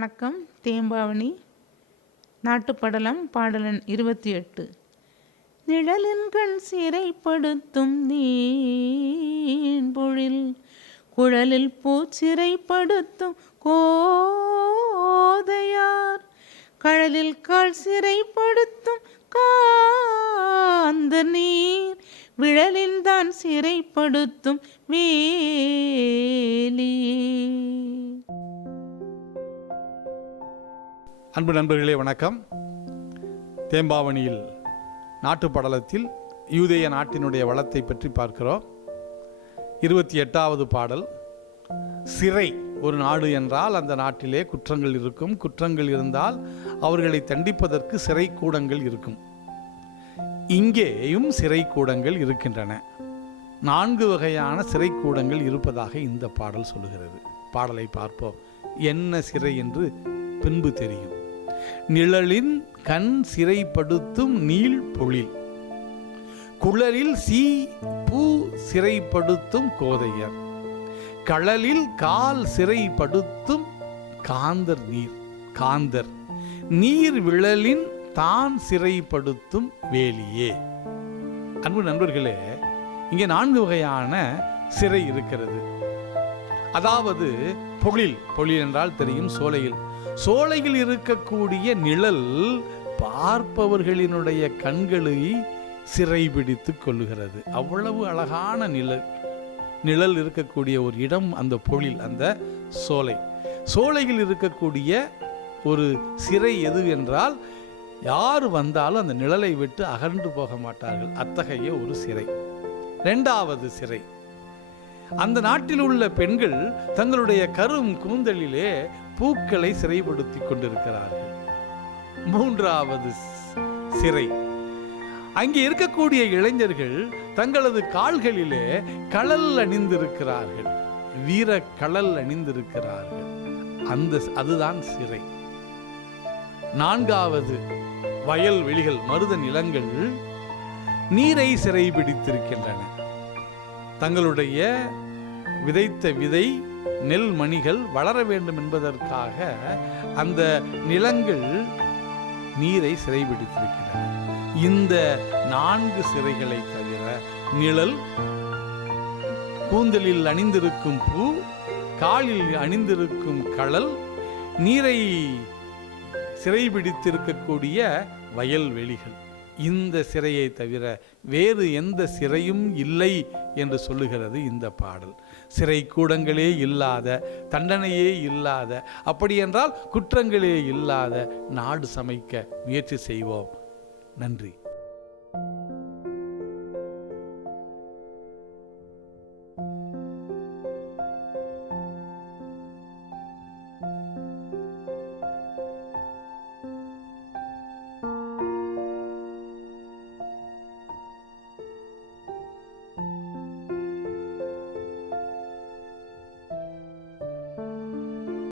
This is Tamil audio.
வணக்கம். தேம்பாவணி. நாட்டுப்படலம் பாடலன் இருபத்தி எட்டு நிழலின் கண் சிறைப்படுத்தும் நீன்பொழில் குழலில் பூச்சிறைப்படுத்தும் கோதையார் கழலில் கால் சிறைப்படுத்தும் காந்த நீர் விழலின் தான் சிறைப்படுத்தும் வேலியே அன்பு நண்பர்களே வணக்கம். தேம்பாவணியில் நாட்டுப்படலத்தில் யூதேய நாட்டினுடைய வளத்தை பற்றி பார்க்கிறோம். இருபத்தி எட்டாவது பாடல் சிறை ஒரு நாடு என்றால் அந்த நாட்டிலே குற்றங்கள் இருக்கும். குற்றங்கள் இருந்தால் அவர்களை தண்டிப்பதற்கு சிறை கூடங்கள் இருக்கும். இங்கேயும் சிறை கூடங்கள் இருக்கின்றன. நான்கு வகையான சிறை கூடங்கள் இருப்பதாக இந்த பாடல் சொல்லுகிறது. பாடலை பார்ப்போம். என்ன சிறை என்று பின்பு தெரியும். நிழலின் கண் சிறைப்படுத்தும் நீள் பொழில். குழலில் சீ பூ சிறைப்படுத்தும் கோதையர். களலில் கால் சிறைப்படுத்தும் காந்தர் நீர் காந்தர். நீர் விழலின் தான் சிறைப்படுத்தும் வேலியே. அன்பு நண்பர்களே இங்கே நான்கு வகையான சிறை இருக்கிறது. அதாவது பொழில் பொழில் என்றால் தெரியும் சோலையில். சோலையில் இருக்கக்கூடிய நிழல் பார்ப்பவர்களினுடைய கண்களை சிறைபிடித்து கொள்ளுகிறது. அவ்வளவு அழகான நிழல் நிழல் இருக்கக்கூடிய ஒரு இடம் அந்த பொழில் அந்த சோலை. சோலையில் இருக்கக்கூடிய ஒரு சிறை எது என்றால் யார் வந்தாலும் அந்த நிழலை விட்டு அகன்று போக மாட்டார்கள். அத்தகைய ஒரு சிறை. ரெண்டாவது சிறை. அந்த நாட்டில் உள்ள பெண்கள் தங்களுடைய கரும் கூந்தலிலே பூக்களை சிறைப்படுத்தி கொண்டிருக்கிறார்கள். மூன்றாவது சிறை. அங்கே இருக்கக்கூடிய இளைஞர்கள் தங்களது கால்களிலே களல் அணிந்திருக்கிறார்கள். வீர களல் அணிந்திருக்கிறார்கள். அந்த அதுதான் சிறை. நான்காவது வயல் வெளிகள் மருத நிலங்கள் நீரை சிறை பிடித்திருக்கின்றன தங்களுடைய விதைத்த விதை நெல் மணிகள் வளர வேண்டும் என்பதற்காக அந்த நிலங்கள் நீரை சிறை பிடித்திருக்கின்றன இந்த நான்கு சிறைகளை தவிர நிழல் கூந்தலில் அணிந்திருக்கும் பூ காலில் அணிந்திருக்கும் களல் நீரை சிறை பிடித்திருக்கக்கூடிய வயல்வெளிகள். இந்த சிறையை தவிர வேறு எந்த சிறையும் இல்லை என்று சொல்லுகிறது இந்த பாடல். சிறை கூடங்களே இல்லாத தண்டனையே இல்லாத அப்படியென்றால் குற்றங்களே இல்லாத நாடு சமைக்க முயற்சி செய்வோம். நன்றி.